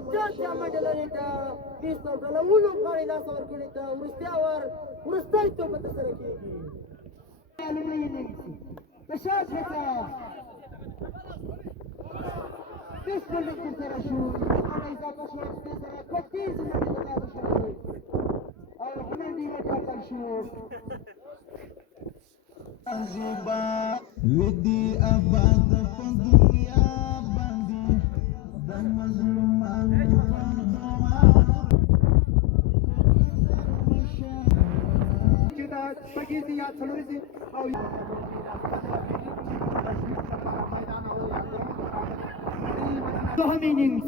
Această maghialărită, visto că la unul care da să oricurită, uristeaur, uristai tu pentru sărăchii. Așa ceva. Despre lucruri de rășuri, analiza ca și extensarea, cotizi în de la rășuri. Au hână din imediat rășuri. Azuba, wedi abada pendunia bandi, dan mazluman Kita pagi ya televisi au Dominings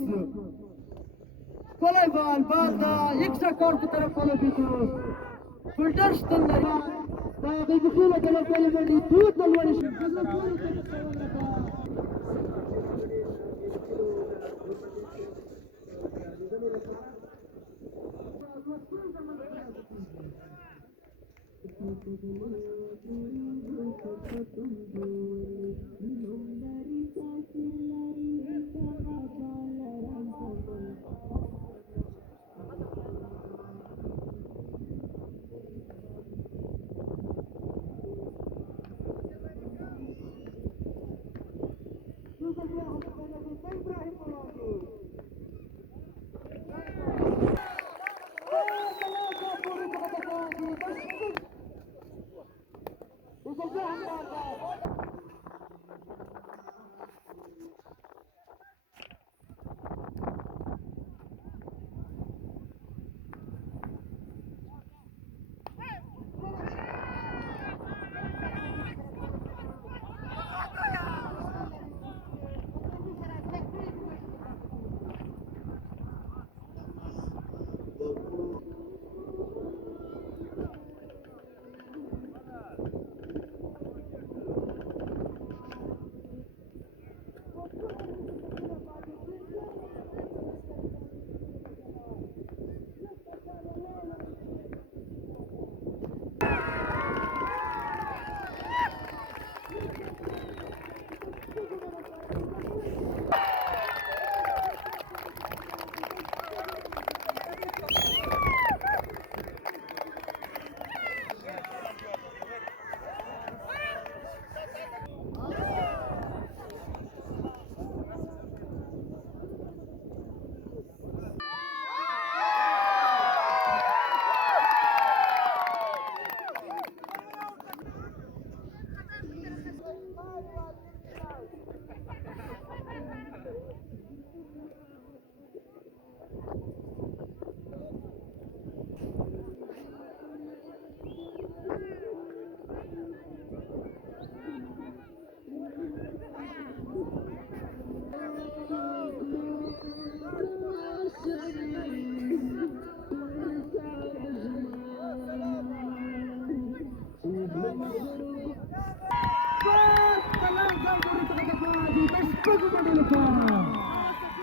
Kolay balda ekstra korku taraf follow bitu filters tundar da bigfula kala kala bandi tut balwani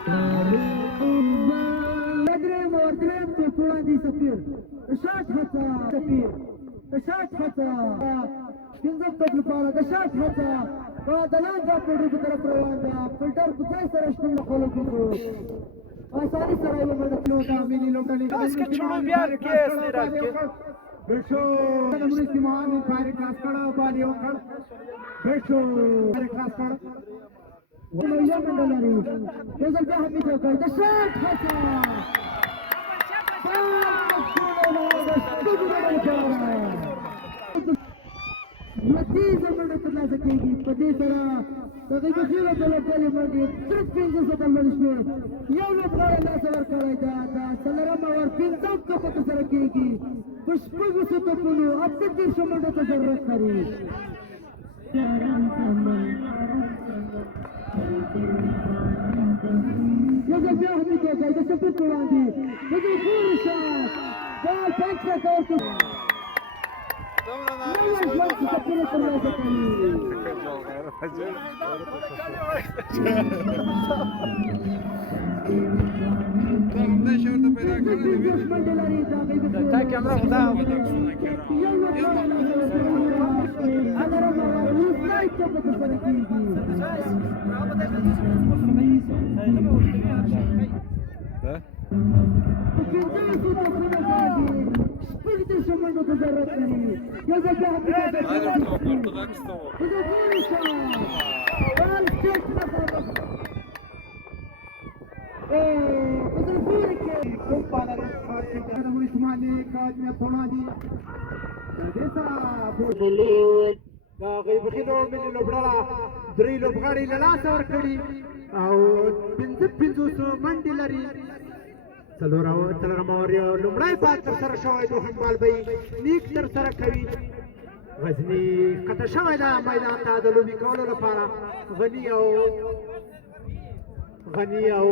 Dari وړاندې سفیر د شاټ هڅه سفیر د شاټ هڅه پنځم توپ لپاره د شاټ هڅه د لاندې پوډر په طرف روان ده فلټر کوڅه سره شتون له خلکو آسانی سره یې ومنډه دا ملي لوبډلې بس که چھوڑو بیار کیس نہیں رکھ کے بیٹھو نمبر استعمال فائر کلاس کڑا بالی وکړ بیٹھو فائر کلاس کڑا ولویا منډلاري یوځل بیا هم دې کوي د شاټ هڅه نتیجه منډه ترلاسه کېږي په دې سره د دې بخیره د لوبډلې باندې تر 500 لوبډلې شوې یو لوبغاړی لاسه ورکړی ده دا څلورم اوور 5 توپو ترسره کېږي په شپږو توپونو 38 منډو ته ضرورت لري یو ځل بیا هم کوي د سفر په وړاندې د دې پورې شاټ بال پنځه کور تا کیمرا خدا درې لوبغاړي له لاسه ورکړي او 550 منډې لري څلورم اوور لومړی بال ترسره شوی دوهم بال به یې نیک ترسره کوي غزني ښکته شوی ده میدان ته د لوبې کولو لپاره غني او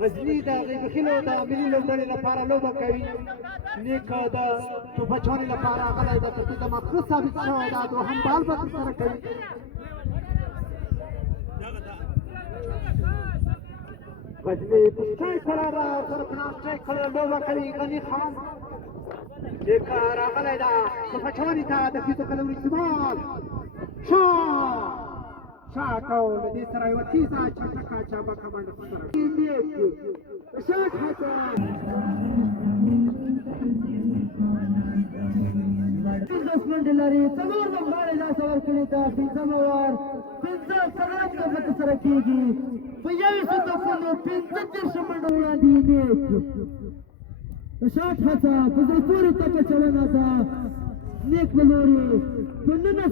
غزني د هغې بخیلو د ملي لوبډلې لپاره لوبه کوي نیک د توپ اچونې لپاره راغلی ده تر دې دمه ښه ثابت شوی ده دوهم بال به ترسره کوي غزني په سټرایک ولاړه او سره په ناسټرایک کړه لوبه کوي غني خان نیک راغلی ده توپ اچونې ته د فزیکل استعمال شاټ او د دې سره یوه تیزه چټکه چابکه منډه ترسره شاټ هڅه 15 منډې لري څلور لوبغاړي لاسه ورکړي ده پنځم اوور 15 څلورم توپ ترسره کېږي په 21 توپونو 15 منډه وړاندې نیک د شاټ هڅه په زړه پورې توپ اچونه ده نیک له لوري په 19